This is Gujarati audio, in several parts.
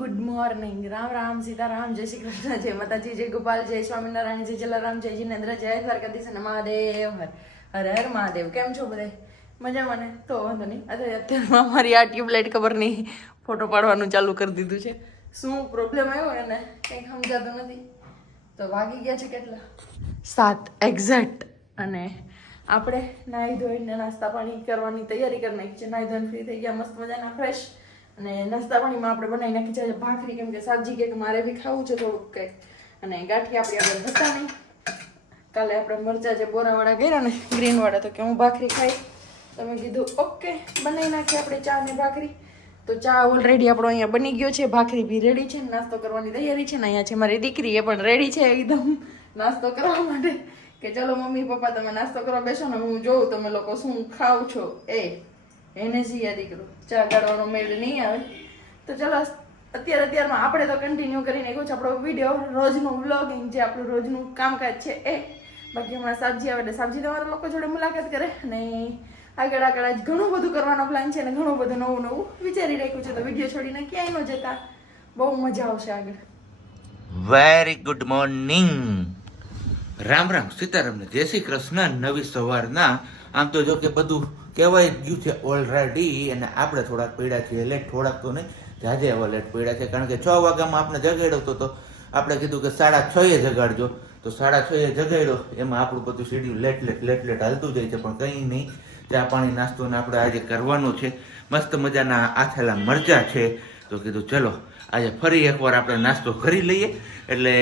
Good morning. રામ રામ, સીતારામ, જય શ્રી કૃષ્ણ, જય માતાજી, જય ગોપાલ, જય સ્વામિનારાયણ, જય જલારામ, જય જિનેન્દ્ર, જય દ્વારકાધીશ અને મહાદેવ હર હર મહાદેવ. કેમ છો બધા? મજામાં ને? તો વાંધો નહીં. અત્યારમાં મારી આ ટ્યુબલાઇટ ખબર નહીં ફોટો પાડવાનું ચાલુ કરી દીધું છે. શું પ્રોબ્લેમ આવ્યો એને કંઈક સમજાતું નથી. તો વાગી ગયા છે કેટલા? 7 એક્ઝેક્ટ. અને આપણે નાહી ધોઈને નાસ્તા પાણી કરવાની તૈયારી કરી નાખી છે. નાહી ધોઈને ફ્રી થઈ ગયા મસ્ત મજાના ફ્રેશ. અને નાસ્તા પાણીમાં આપણે બનાવી નાખી છે ભાખરી, કેમ કે સબ્જી કે મારે બી ખાવું છે થોડુંક કંઈક. અને ગાંઠી આપણી આગળ હતા નહીં. કાલે આપણે મરચા જે બોરાવાળા કર્યા ને ગ્રીનવાળા, તો કે હું ભાખરી ખાઈ. તમે કીધું ઓકે બનાવી નાખીએ આપણે ચા ને ભાખરી. તો ચા ઓલરેડી આપણો અહીંયા બની ગયો છે, ભાખરી બી રેડી છે, નાસ્તો કરવાની તૈયારી છે ને અહીંયા છે મારી દીકરી, એ પણ રેડી છે એકદમ નાસ્તો કરવા માટે. કે ચલો મમ્મી પપ્પા તમે નાસ્તો કરવા બેસો ને હું જોઉં તમે લોકો શું ખાવ છો. એને જ દીકરો ચા કાઢવાનો મેળ નહીં આવે. તો ચલો અત્યારમાં આપણે તો કન્ટિન્યુ કરીને કહું છું આપણો વિડીયો, રોજનું વ્લોગિંગ જે આપણું રોજનું કામકાજ છે એ. બાકી હમણાં સબ્જી આવે એટલે સબ્જી તમારા લોકો જોડે મુલાકાત કરે. અને આગળ જ ઘણું બધું કરવાનો પ્લાન છે અને ઘણું બધું નવું વિચારી રાખ્યું છે. તો વિડીયો છોડીને ક્યાંય ન જતા, બહુ મજા આવશે આગળ. Very good morning. Ram Ram, Sitaram ને જય શ્રી કૃષ્ણ. નવી સવારના આમ તો જો કે બધું કહેવાય ગયું છે ઓલરેડી, અને આપણે થોડાક પડ્યા છીએ લેટ, થોડાક તો નહીં જાજે એવા લેટ પડ્યા છે. કારણ કે 6 વાગ્યામાં આપણે જગાડ્યો તો આપણે કીધું કે 6:30 જગાડજો, તો 6:30 જગાડ્યો. એમાં આપણું બધું શેડ્યુલ લેટ હાલતું જાય છે. પણ કંઈ નહીં, ચા પાણી નાસ્તો ને આપણે આજે કરવાનો છે. મસ્ત મજાના આથેલા મરચા છે. તો કીધું ચલો આજે ફરી એકવાર આપણે નાસ્તો કરી લઈએ, એટલે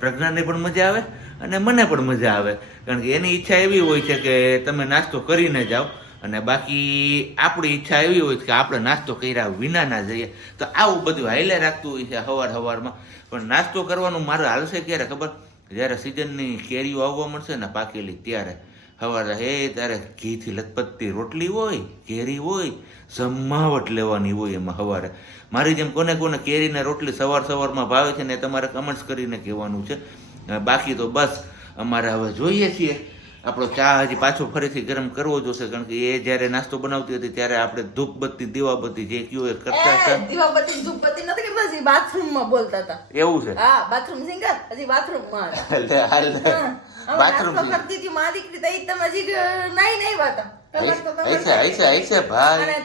પ્રજ્ઞાને પણ મજા આવે અને મને પણ મજા આવે. કારણ કે એની ઈચ્છા એવી હોય છે કે તમે નાસ્તો કરીને જાઓ, અને બાકી આપણી ઈચ્છા એવી હોય છે કે આપણે નાસ્તો કર્યા વિના ના જઈએ. તો આવું બધું હાઈલે રાખતું હોય છે સવારમાં. પણ નાસ્તો કરવાનું મારે હાલશે ક્યારે ખબર? જ્યારે સિઝનની કેરીઓ આવવા મળશે ને પાકેલી, ત્યારે સવારે ત્યારે ઘીથી લથપથતી રોટલી હોય, કેરી હોય, જમાવટ લેવાની હોય એમાં સવારે. મારી જેમ કોને કોને કેરીને રોટલી સવારમાં ભાવે છે ને તમારે કમેન્ટ્સ કરીને કહેવાનું છે. બાકી તો બસ અમારે હવે જોઈએ છીએ આપણો ચા હજી પાછો ફરીથી ગરમ કરવો જોશે. કારણ કે એ જ્યારે નાસ્તો બનાવતી હતી ત્યારે આપણે ધૂપબત્તી દીવાબત્તી જે કયો એ કરતા હતા. દીવાબત્તી ધૂપબત્તી નથી કરતા, હજી બાથરૂમમાં બોલતા હતા. એવું છે? હા, બાથરૂમ સિંગર હજી બાથરૂમમાં. બાથરૂમ કરતી હતી મારી દીકરી, તો ઈ તમે હજી નહીં વાતા. અને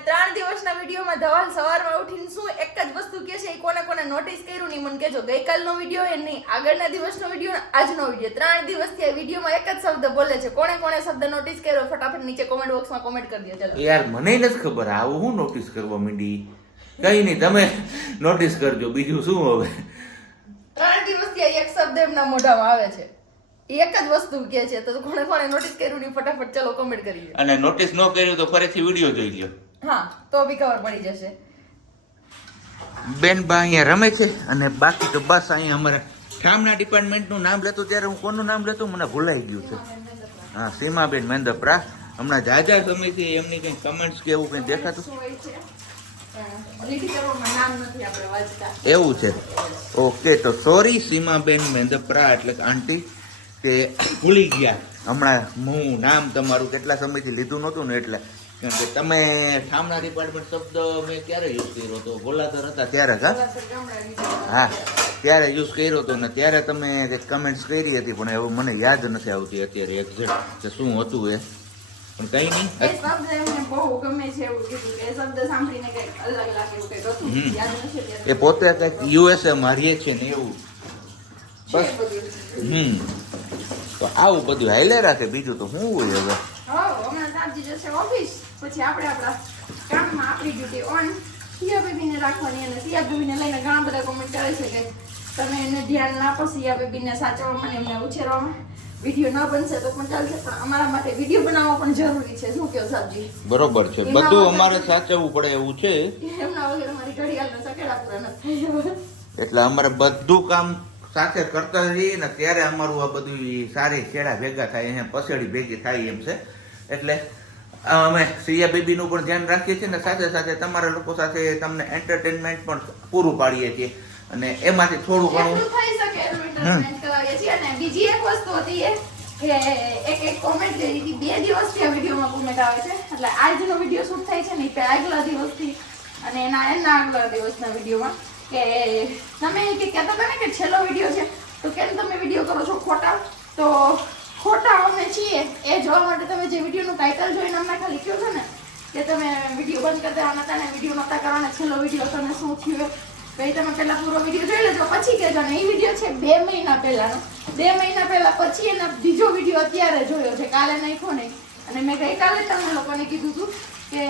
3 દિવસના વિડીયોમાં ધવલ સવારમાં ઉઠીને શું એક જ વસ્તુ કહે છે, કોને નોટિસ કર્યું નહીં મને કહેજો. ગઈકાલનો વિડીયો એ નહીં, આગળના દિવસનો વિડીયો ને આજનો વિડીયો, 3 દિવસથી આ વિડીયોમાં એક જ શબ્દ બોલે છે. કોને શબ્દ નોટિસ કર્યો ફટાફટ નીચે કોમેન્ટ બોક્સમાં કોમેન્ટ કરી દો. ચલો યાર, મને નથી ખબર આવું હું નોટિસ કરવા માંડી. કઈ નહીં, તમે નોટિસ કરજો, બીજું શું હવે. 3 દિવસથી એક શબ્દ એમના મોઢામાં આવે છે, એક જ વસ્તુ કહે છે. તો કોને નોટિસ કર્યું નહીં ફટાફટ ચલો કોમેન્ટ કરી દો. અને નોટિસ ન કર્યું તો ફરીથી વિડીયો જોઈ લ્યો. હા, તો બી ખબર પડી જશે. બેન બા અહીંયા રમે છે. અને બાકી તો બસ અહીંયા અમારે કામના ડિપાર્ટમેન્ટનું નામ લેતું ત્યારે હું કોનું નામ લેતું મને ભૂલાઈ ગયું છે. હા, સીમાબેન મેંદપરા. હમણાં જાજા સમયથી એમની કંઈ કમેન્ટ્સ કે એવું કંઈ દેખાતું એવું છે. ઓકે, તો સોરી સીમાબેન મેંદપરા, એટલે કે આંટી, કે ભૂલી ગયા. હમણાં હું નામ તમારું કેટલા સમયથી લીધું નહોતું ને, એટલે કારણ કે તમે ઠામના ડિપાર્ટમેન્ટ શબ્દ મેં ક્યારે યુઝ કર્યો હતો? ગોલાધર હતા ત્યારે. હા, ત્યારે યુઝ કર્યો હતો ને ત્યારે તમે કંઈક કમેન્ટ્સ કરી હતી, પણ હવે મને યાદ નથી આવતી અત્યારે એક્ઝેક્ટ કે શું હતું એ. પણ કઈ નહીં, એ પોતે કંઈક USA મારીએ છે ને એવું. બસ તો આવું બધું હાઈલે રાખે, બીજું તો શું હોય હવે. હમણાં સાબજી જશે ઓફિસ, પછી આપણે આપણા કામમાં આપણી ડ્યુટી ઓન. સિયા બેબીને રાખવાની, અને સિયા બેબીને લઈને ઘણા બધા કોમેન્ટ કરે છે કે તમે એને ધ્યાન ના આપો, સિયા બેબીને સાચવવામાં, એમને ઉછેરવામાં. વિડીયો ન બનશે તો પણ ચાલશે, પણ અમારા માટે વિડીયો બનાવવા પણ જરૂરી છે. શું કહો સાબજી? બરોબર છે, બધું અમારે સાચવવું પડે એવું છે. એમના વગર અમારી ઘડિયાળના સકેડા પૂરા નથી. એટલે અમારે બધું કામ સાથે કરતા રહીએ ને ત્યારે અમારું આ બધું સારી છેડા ભેગા થાય, એને પસેડી ભેગી થાય એમ છે. એટલે અમે સિયા બેબીનું પણ ધ્યાન રાખીએ છીએ ને સાથે સાથે તમારા લોકો સાથે તમને એન્ટરટેનમેન્ટ પણ પૂરું પાડીએ છીએ, અને એમાંથી થોડું ઘણું થઈ શકે એટલું એન્ટરટેનમેન્ટ કરાવીએ છીએ. અને બીજી એક વસ્તુ હતી કે એક કોમેન્ટ કરી હતી, 2 દિવસથી આ વિડીયોમાં કોમેન્ટ આવે છે. એટલે આજનો વિડીયો શૂટ થાય છે ને આગલા દિવસથી, અને એના આગલા દિવસના વિડીયોમાં કે તમે કહેતા હતા ને કે છેલ્લો વિડીયો છે તો કેમ તમે વિડીયો કરો છો ખોટા? તો ખોટા અમે છીએ એ જોવા માટે તમે જે વિડીયોનું ટાઇટલ જોઈને અમને ખાલી કહો છો ને કે તમે વિડીયો બંધ કરી દેવાના હતા ને વિડીયો નહોતા કરવાના, છેલ્લો વિડીયો તમે શું થયું ભાઈ તમે પહેલા પૂરો વિડીયો જોઈ લેજો પછી કહેજો ને. એ વિડીયો છે 2 મહિના પહેલાનો, 2 મહિના પહેલા પછી એના બીજો વિડીયો અત્યારે જોયો છે, કાલે નાખ્યો નહીં. અને મેં ગઈકાલે તમને લોકોને કીધું હતું કે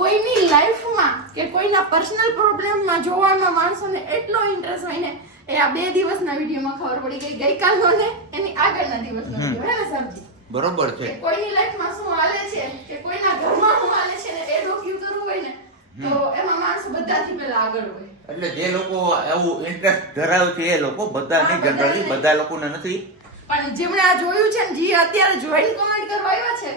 કોઈની લાઈફમાં કે કોઈના પર્સનલ પ્રોબ્લેમમાં જોવામાં માણસોને એટલો ઇન્ટરેસ્ટ હોય ને એ આ 2 દિવસના વિડીયોમાં ખબર પડી ગઈ, ગઈકાલનો ને એની આગળના દિવસનો વિડીયો. હે ને સરજી? બરોબર છે. કે કોઈની લાઈફમાં શું હાલે છે કે કોઈના ઘરમાં શું હાલે છે ને એ ડોક્યુ કરવું હોય ને તો એમાં માણસો બધાથી પહેલા આગળ હોય. એટલે જે લોકો એવું ઇન્ટરેસ્ટ ધરાવે છે એ લોકો, બધા નહીં, જનરલી બધા લોકોને નથી. પણ જેમણે આ જોયું છે ને જે અત્યારે જોઈન કોમેન્ટ કરવા આવ્યા છે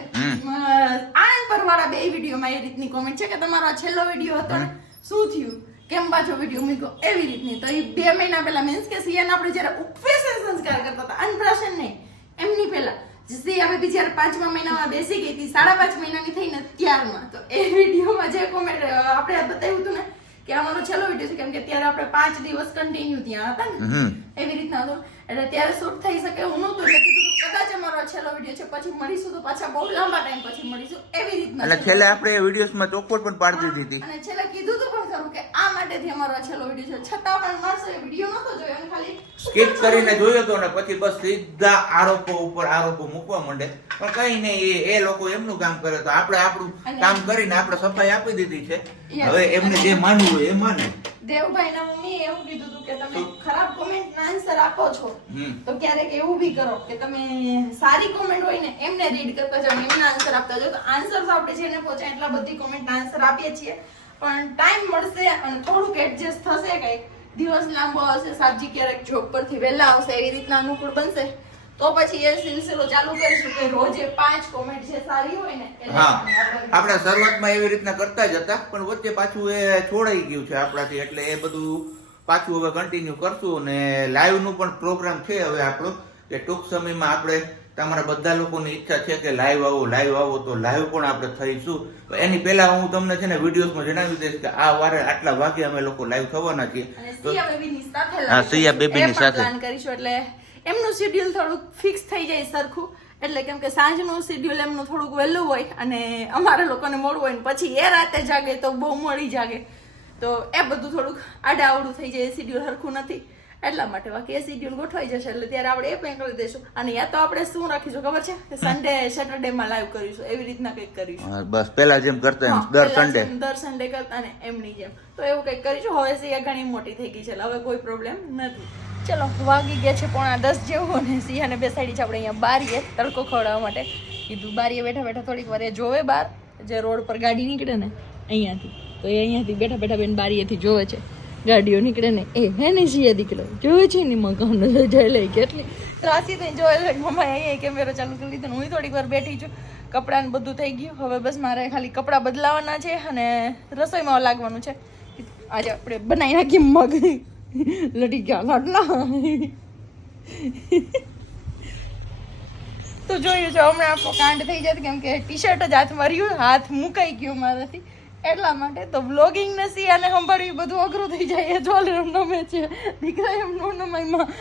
આનંદ પરવાળા 2 વિડીયોમાં એ રીતની કોમેન્ટ છે કે તમારો આ છેલ્લો વિડીયો હતો ને શું થયું, કેમ પાછો વિડીયો મૂક્યો, એવી રીતની. તો એ 2 મહિના પહેલા મીન્સ કે સિયાને આપણે જ્યારે ઉપવાસ સંસ્કાર કરતા હતા, અન્નપ્રાશન નહીં, એમની પહેલા સિયા બેબી જ્યારે 5મા મહિનામાં બેસી ગઈ હતી, 5.5 મહિનાની થઈને ત્યારમાં, તો એ વિડીયોમાં જે કોમેન્ટ આપણે બતાવ્યું હતું ને કે અમારો છેલ્લો વિડીયો છે કેમ કે ત્યારે આપણે 5 દિવસ કન્ટિન્યુ ત્યાં હતા ને એવી રીતના હતું એટલે ત્યારે શૂટ થઈ શકે એવું નહોતું. એટલે કીધું કદાચ અમારો છેલ્લો વિડીયો છે, પછી મળીશું તો પાછા બહુ લાંબા ટાઈમ પછી મળીશું એવી રીતના. એટલે છેલ્લે આપણે વિડીયોસમાં ચોખવટ પણ પાડી દીધી હતી અને છેલ્લે કીધું તો પણ ખરું કે આ માટેથી અમારો આ છેલ્લો વિડીયો છે, છતાં પણ માણસો એ વિડીયો નહોતો જોયો અને ખાલી સ્કીપ કરીને જોયો તો ને પછી બસ સીધા આરોપો ઉપર આરોપો મૂકવા માંડે. પણ કઈ નહીં, એ લોકો એમનું કામ કરે તો આપણે આપણું કામ કરીને આપણે સફાઈ આપી દીધી છે. હવે એમને જે માનવું હોય એ માને. દેવભાઈના મમ્મીએ એવું કીધું હતું કે તમે ખરાબ કોમેન્ટના આન્સર આપો છો તો ક્યારેક એવું બી કરો કે તમે સારી કોમેન્ટ હોય ને એમને રીડ કરતા જાઓ, એમના આન્સર આપતા જાઓ. તો આન્સર આપણે જેને પહોંચાય એટલા બધી કોમેન્ટના આન્સર આપીએ છીએ, પણ ટાઈમ મળશે અને થોડુંક એડજસ્ટ થશે, કંઈક દિવસ લાંબો આવશે, સાબજી ક્યારેક જોબ પરથી વહેલા આવશે, એવી રીતના અનુકૂળ બનશે તો પછી એ સિલસિલો ચાલુ કરીશું કે રોજે 5 કોમેન્ટ જે સારી હોય ને આપણે શરૂઆતમાં એવી રીતના કરતા જ હતા પણ વચ્ચે પાછું એ છોડાઈ ગયું છે આપણાથી, એટલે એ બધું પાછું હવે કન્ટિન્યુ કરશું. અને લાઈવ નું પણ પ્રોગ્રામ છે હવે આપણો કે ટૂંક સમયમાં આપણે તમારા બધા લોકોની ઈચ્છા છે કે લાઈવ આવો તો લાઈવ પણ આપણે થઈશું. એની પહેલા હું તમને છે ને વિડીયોઝમાં જણાવી દઈશ કે આ વારે આટલા વાગે અમે લોકો લાઈવ થવાના છીએ. સિયા બેબીની સાથે પ્લાન કરીશું એટલે એમનું શેડ્યુલ થોડુંક ફિક્સ થઈ જાય સરખું, એટલે કેમ કે સાંજનું શેડ્યુલ એમનું થોડુંક વહેલું હોય અને અમારા લોકોને મોડું હોય ને પછી એ રાતે જાગે તો બહુ મોડી જાગે, તો એ બધું થોડુંક આડાઅવડું થઈ જાય, શેડ્યુલ સરખું નથી એટલા માટે. બાકી એ શેડ્યુલ ગોઠવાઈ જશે એટલે ત્યારે આપણે એ પણ કરી દઈશું. અને યા તો આપણે શું રાખીશું ખબર છે કે સન્ડે સેટરડે માં લાઈવ કરીશું, એવી રીતના કંઈક કરીશું. બસ પેલા જેમ કરતા દર સન્ડે કરતા ને એમની જેમ તો એવું કંઈક કરીશું. હવે સિયા ઘણી મોટી થઈ ગઈ છે, હવે કોઈ પ્રોબ્લેમ નથી. ચલો વાગી ગયા છે 9:45 જેવું અને સિંહાને બેસાડી છે આપણે અહીંયા બારીએ તડકો ખવડાવવા માટે. કીધું બારીએ બેઠા બેઠા થોડીક વાર એ જોવે બહાર, જે રોડ પર ગાડી નીકળે ને અહીંયાથી, તો એ અહીંયાથી બેઠા બેઠા બેન બારીએથી જોવે છે ગાડીઓ નીકળે ને એ હે ને સિંહે દીકરો જોવે છે ને મકાન જઈ લઈ કેટલી ત્રાસી થઈ જોવે છે. મમ્મા અહીંયા કેમેરો ચાલુ કરી દીધો, હું થોડીક વાર બેઠી છું, કપડાં બધું થઈ ગયું, હવે બસ મારે ખાલી કપડાં બદલાવાના છે અને રસોઈમાં લાગવાનું છે. આજે આપણે બનાવી નાખીએ મગ લડી ગયા લાડલા તો જોયું છે હમણાં આપણો કાંડ થઈ જાય કેમ કે ટી શર્ટ જ હાથમાં રહ્યું, હાથ મુકાઈ ગયું મારાથી એટલા માટે. તો વ્લોગિંગ ને સિયાને સંભાળવી બધું અઘરું થઈ જાય, એ જોલે નમે છે દીકરા એમ નો નમાઈમાં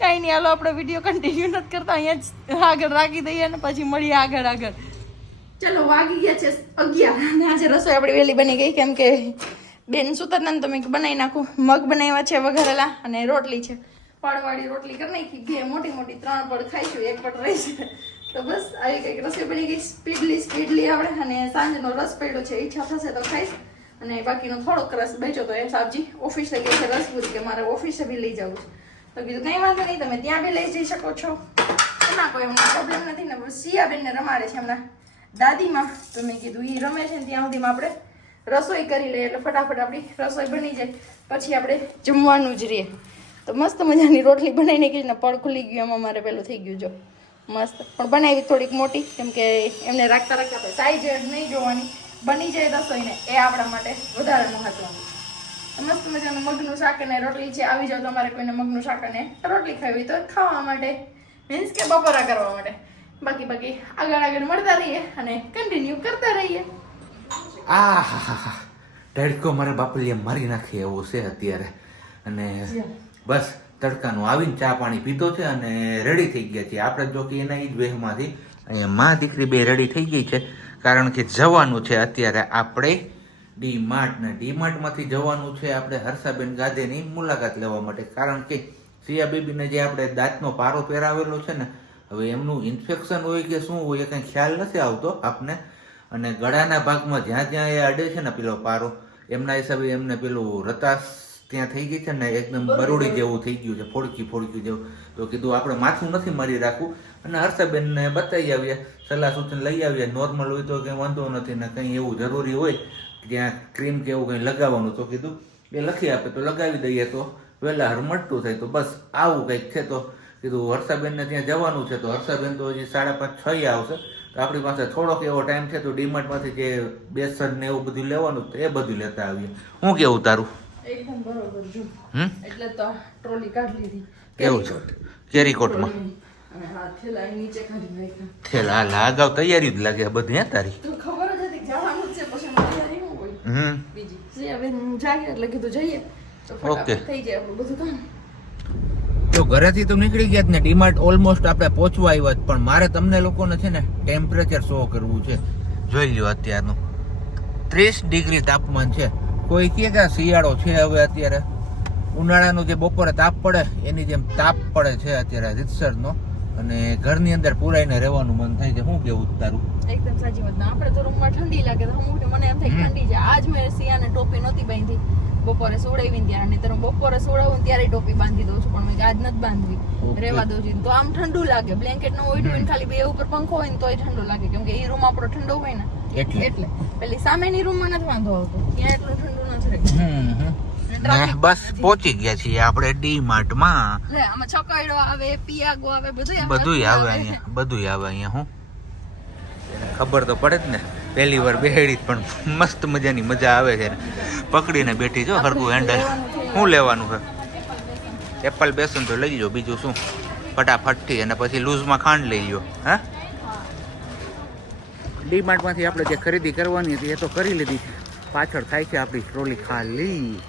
કાંઈ નહીં. હાલો આપણે વિડીયો કન્ટિન્યુ નથી કરતા, અહીંયા જ આગળ રાખી દઈએ અને પછી મળીએ આગળ. ચલો વાગી ગયા છે 11 અને આજે રસોઈ આપણી વહેલી બની ગઈ કેમ કે બેન સુતા હતા ને તો મેં બનાવી નાખું. મગ બનાવ્યા છે વઘારેલા અને રોટલી છે, પડવાળી રોટલી કરી નાખી, 2 મોટી 3 પડ ખાઈશું, 1 પડ રહી છે. તો બસ આવી કંઈક રસોઈ બની ગઈ, સ્પીડલી આપણે. અને સાંજનો રસ પડ્યો છે, ઈચ્છા થશે તો ખાઈશ, અને બાકીનો થોડોક રસ બચ્યો તો એ સાબજી ઓફિસે ગઈ છે રસપુરી કે મારે ઓફિસે બી લઈ જવું છે. તો કીધું કંઈ વાંધો નહીં, તમે ત્યાં બી લઈ જઈ શકો છો, એમાં કોઈ એમનો પ્રોબ્લેમ નથી ને. સિયાબેનને રમાડે છે હમણાં દાદીમાં, તો મેં કીધું એ રમે છે ને ત્યાં સુધીમાં આપણે રસોઈ કરી લઈએ એટલે ફટાફટ આપણી રસોઈ બની જાય, પછી આપણે જમવાનું જ રહીએ. તો મસ્ત મજાની રોટલી બનાવી નાખી ને પડ ખુલી ગયું, એમાં મારે પેલું થઈ ગયું જો મસ્ત. પણ બનાવી થોડીક મોટી કેમ કે એમને રાખતા આપણે સાઈઝ નહીં જોવાની, બની જાય રસોઈને એ આપણા માટે વધારે મહત્વનું. મસ્ત મજાનું મગનું શાક અને રોટલી છે. આવી જાવ તમારે કોઈને મગનું શાક અને રોટલી ખાવી તો ખાવા માટે, મીન્સ કે બપોરા કરવા માટે. બાકી આગળ મળતા રહીએ અને કન્ટિન્યુ કરતા રહીએ. તડકો મારા બાપલિયા મારી નાખે એવો છે અત્યારે. અને બસ તડકાનું આવીને ચા પાણી પીધો છે અને રેડી થઈ ગયા છીએ આપણે. જો કે એના એ જ વેહમાંથી અહીંયા માં દીકરી બે રેડી થઈ ગઈ છે, કારણ કે જવાનું છે અત્યારે આપણે ડીમાર્ટ. ને ડીમાર્ટમાંથી જવાનું છે આપણે હર્ષાબેન ગાધેની મુલાકાત લેવા માટે, કારણ કે સિયા બેબીને જે આપણે દાંતનો પારો પહેરાવેલો છે ને, હવે એમનું ઇન્ફેક્શન હોય કે શું હોય એ કંઈ ખ્યાલ નથી આવતો આપને. અને ગળાના ભાગમાં જ્યાં જ્યાં એ અડે છે ને પેલો પારો, એમના હિસાબે એમને પેલું રતાશ ત્યાં થઈ ગઈ છે ને, એકદમ બરોડી જેવું થઈ ગયું છે, ફોડકી જેવું. તો કીધું આપણે માથું નથી મારી રાખવું અને હર્ષાબેનને બતાવી આવ્યા, સલાહ સૂચન લઈ આવ્યા. નોર્મલ હોય તો કંઈ વાંધો નથી ને કંઈ એવું જરૂરી હોય જ્યાં ક્રીમ કે એવું કંઈ લગાવવાનું તો કીધું એ લખી આપે તો લગાવી દઈએ તો વહેલા હરમટતું થાય. તો બસ આવું કંઈક છે. તો કીધું હર્ષાબેનને ત્યાં જવાનું છે, તો હર્ષાબેન તો હજી 5:30-6 આવશે. તો આપણી પાસે થોડોક એવો ટાઈમ છે, તો ડીમાર્ટમાંથી જે બેસન ને એવું બધું લેવાનું તો એ બધું લેતા આવીએ. શું કેવું તારું? એકદમ બરોબર જો. એટલે તો ટ્રોલી કાઢી લીધી. કેવું છે કેરીકોટમાં? અને હા થેલા નીચે કાઢી નાખ્યા. થેલા લાગાવ તૈયારી જ લાગે બધી. હે તારી તો ખબર જ હતી જવાનું છે, પછી તૈયારી ન હોય બીજી. હવે જાગે એટલે કીધું જઈએ તો ફટાફટ થઈ જાય આપણું બધું કામ. તો ઘરેથી તો નીકળી ગયા જ ને, ડીમાર્ટ ઓલમોસ્ટ આપણે પહોંચવા આવ્યા જ, પણ મારે તમને લોકોને છે ને ટેમ્પરેચર શો કરવું છે. જોઈ લ્યો અત્યારનું 30 ડિગ્રી તાપમાન છે. કોઈ કહે કે શિયાળો છે હવે અત્યારે, ઉનાળાનું જે બપોરે તાપ પડે એની જેમ તાપ પડે છે અત્યારે રીતસરનો, અને ઘરની અંદર પુરાઈને રહેવાનું મન થાય છે. શું કેવું તારું? એકદમ સાચી વાત. આપણે તો રૂમમાં ઠંડી લાગે તો મને એમ થાય ઠંડી છે. આજ મેં સિયાને ટોપી નહોતી બાંધી બપોરે સોડાવીને ત્યારે, નહીં તો બપોરે સોડાવું ત્યારે ટોપી બાંધી દઉં છું, પણ મેં આજ નથી બાંધવી, રહેવા દઉં છું. તો આમ ઠંડુ લાગે. બ્લેન્કેટ નો ઓઢું હોય ખાલી બે ઉપર પંખો હોય ને તોય ઠંડુ લાગે, કેમ કે એ રૂમ આપણો ઠંડો હોય ને એટલે. પેલી સામેની રૂમમાં નથી વાંધો આવતો, ત્યાં એટલું ઠંડુ નથી રહેતું. બસ પહોંચી ગયા છીએ આપણે ડીમાર્ટ માં. આમાં ચોકડો આવે, પિયાગો આવે, બધું આવે અહીંયા, બધું આવે અહીંયા. હું ખબર તો પડે જ ને, પહેલી વાર બેહડી પણ મસ્ત મજાની મજા આવે છે. પકડીને બેઠી જો હરખું હેન્ડલ. શું લેવાનું છે? એપલ બેસન તો લઈ લો, બીજું શું ફટાફટથી. અને પછી લૂઝમાં ખાંડ લઈ લો. હા, ડીમાર્ટમાંથી આપણે જે ખરીદી કરવાની હતી એ તો કરી લીધી. પાછળ થાય છે આપણી ટ્રોલી ખાલી.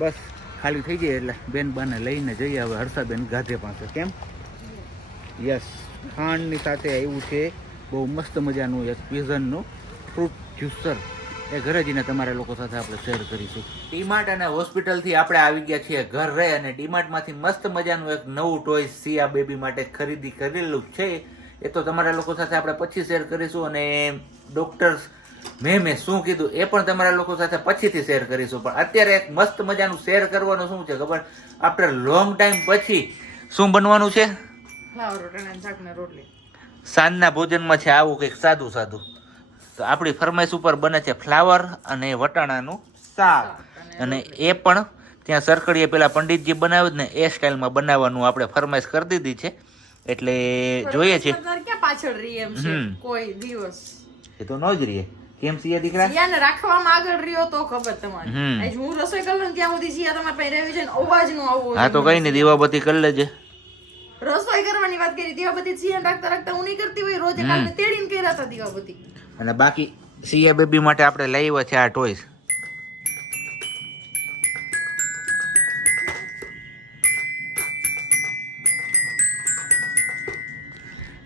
બસ ખાલી થઈ જાય એટલે બેન બાને લઈને જઈએ હવે હર્ષાબેન ગાધે પાસે. કેમ? યસ, ખાંડની સાથે આવ્યું છે બહુ મસ્ત મજાનું એક પીઝનનું ફ્રૂટ જ્યુસર. એ ઘરે જઈને તમારા લોકો સાથે આપણે શેર કરીશું. ડીમાર્ટ અને હોસ્પિટલથી આપણે આવી ગયા છીએ ઘર રહે, અને ડીમાર્ટમાંથી મસ્ત મજાનું એક નવું ટોય સિયા બેબી માટે ખરીદી કરેલું છે. એ તો તમારા લોકો સાથે આપણે પછી શેર કરીશું, અને ડોક્ટર્સ મેં શું કીધું એ પણ તમારા લોકો સાથે પછીથી શેર કરીશું. પણ અત્યારે એક મસ્ત મજાનું શેર કરવાનું શું છે ખબર? આફ્ટર લોંગ ટાઈમ પછી શું બનવાનું છે? સાંજના ભોજનમાં છે આવું કંઈક સાદું સાદું. તો આપણી ફરમાઈશ ઉપર બને છે ફ્લાવર અને વટાણાનું શાક, અને એ પણ ત્યાં સરકડીએ પેલા પંડિતજી બનાવ્યું ને એ સ્ટાઇલમાં બનાવવાનું આપણે ફરમાઈશ કરી દીધી છે. એટલે જોઈએ છે પાછળ રહી એમ છે કોઈ દિવસ. એ તો ન જ રહીએ. કેમ સિયા દીકરા? સિયાને રાખવામાં આગળ રહ્યો તો ખબર તમારે. આજ હું રસોઈ કરી લઉં ત્યાં સુધી સિયા તમારે પાસે રહેવી છે ને અવાજ નો આવવો. હા તો કઈ નહીં, દીવાબત્તી કરી લેજે. રસોઈ કરવાની વાત કરી, દીવાબત્તી સિયા રાખતા રાખતા હું નહીં કરતી હોય. રોજ કાલને તેડીને કર્યા હતા દીવાબત્તી. અને બાકી સિયા બેબી માટે આપણે લાવ્યા છે આ ટોયસ.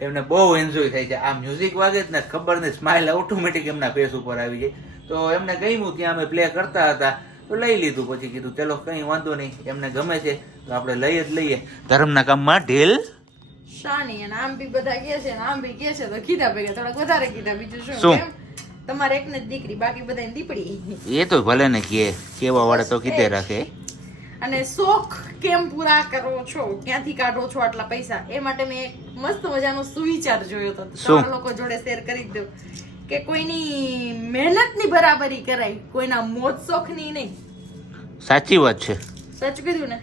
એમને બહુ એન્જોય થાય છે. આ મ્યુઝિક વાગે જ ને ખબર નહીં, સ્માઇલ ઓટોમેટિક એમના ફેસ ઉપર આવી જાય. તો એમને ગમ્યું, ત્યાં અમે પ્લે કરતા હતા તો લઈ લીધું. પછી કીધું ચલો કઈ વાંધો નહીં, એમને ગમે છે તો આપણે લઈ જ લઈએ. ધર્મના કામમાં ઢીલ શાની. અને આમ બી બધા કે છે ને આમ બી કે છે તો કીધા ભેગા થોડાક વધારે કીધા. બીજું શું? તમારે એકને જ દીકરી, બાકી બધા દીપડી. એ તો ભલે ને કેવા વાળા તો કીધે રાખે. અને શોખ કેમ પૂરા કરો છો, ક્યાંથી કાઢો છો આટલા પૈસા, એ માટે મેં એક મસ્ત મજાનો સુવિચાર જોયો હતો. તમારા લોકો જોડે શેર કરી દઉં કે કોઈની મહેનતની બરાબરી કરાય, કોઈના મોજ શોખની નહીં. સાચી વાત છે. સાચું કીધું ને?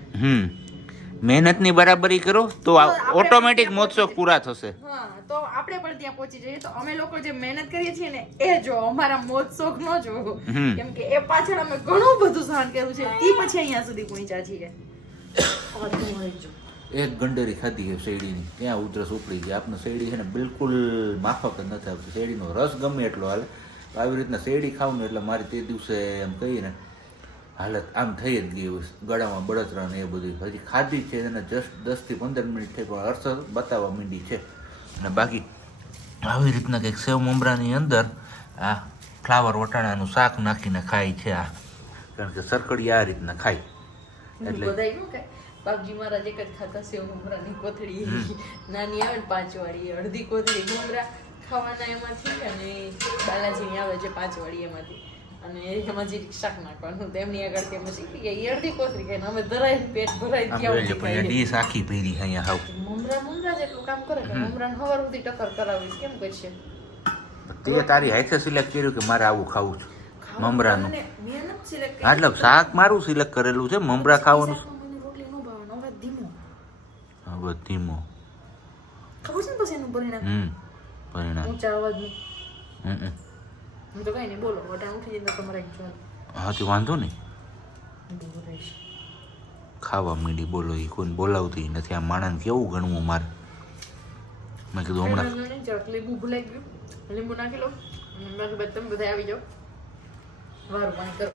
મહેનતની બરાબરી કરો તો ઓટોમેટિક મોજ શોખ પૂરા થશે. હા, તો આપણે પણ ત્યાં પહોંચી જઈએ. તો અમે લોકો જે મહેનત કરીએ છીએ ને એ જો, અમારા મોજ શોખ ન જો, કેમ કે એ પાછળ અમે ઘણું બધું સહન કર્યું છે, તે પછી અહીંયા સુધી પહોંચ્યા છીએ. એક ગંડેરી ખાધી છે શેરડીની, ત્યાં ઉધરસ ઉપડી ગઈ. આપણે શેરડી છે ને બિલકુલ માફક જ નથી આવતી. શેરડીનો રસ ગમે એટલો હાલે, આવી રીતના શેરડી ખાવું ને એટલે મારી તે દિવસે એમ કહીએ ને હાલત આમ થઈ જ ગઈ હોય. ગળામાં બળતરા ને એ બધું હજી ખાધી છે એને જસ્ટ 10 થી 15 મિનિટ થઈ પણ અસર બતાવવા માંડી છે. અને બાકી આવી રીતના કંઈક સેવ મમરાની અંદર આ ફ્લાવર વટાણાનું શાક નાખીને ખાય છે આ, કારણ કે સરકડી આ રીતના ખાય એટલે બધાય નું કાંઈ બાપજી મહારાજ એક જ ખાતા સેવ મમરાની કોથળી નાની આવે ને 5 વાળી અડધી કોથળી મમરા ખાવાના એમાંથી અને બાલાજીની આવે છે 5 વાળી એમાંથી અને એમાં જે શાક નાખવાનું તેમની આગળ તે અમે શીખી ગયા. એ અડધી કોથળી ખાઈને અમે ધરાઈને પેટ ભરાઈને ત્યાં ડીશ આખી પીરી અહીંયા હાવ. મમરા જેટલું કામ કરે કે મમરાને હવાર સુધી ટક્કર કરાવીશ કેમ કરશે? તે તારી હાથે સિલેક્ટ કર્યું કે મારે આવું ખાવું છે મમરાનું. મેં નથી સિલેક્ટ મતલબ શાક મારું સિલેક્ટ કરેલું છે, મમરા ખાવાનું મને રોટલી નો ભાવે અવાજ ધીમો હવે ધીમો. ખબર છે ને પછી એનું પરિણામ પરિણામ ઊંચા અવાજનું. હમ. હું તો કઈ નહીં બોલો વટાણ ઉઠી જાય તો તમારે એક જોવાનું. હા તો વાંધો નહીં, ઊભું રહીશ. ખાવા માંડી બોલો એ કોઈને બોલાવતી નથી. આ માણસને કેવું ગણવું મારે. મેં કીધું હમણાં જરાક લીંબુ ભૂલાઈ ગયું, લીંબુ નાખી લો અને બાકી તમે બધા આવી જાઓ વારું પાણી કરો.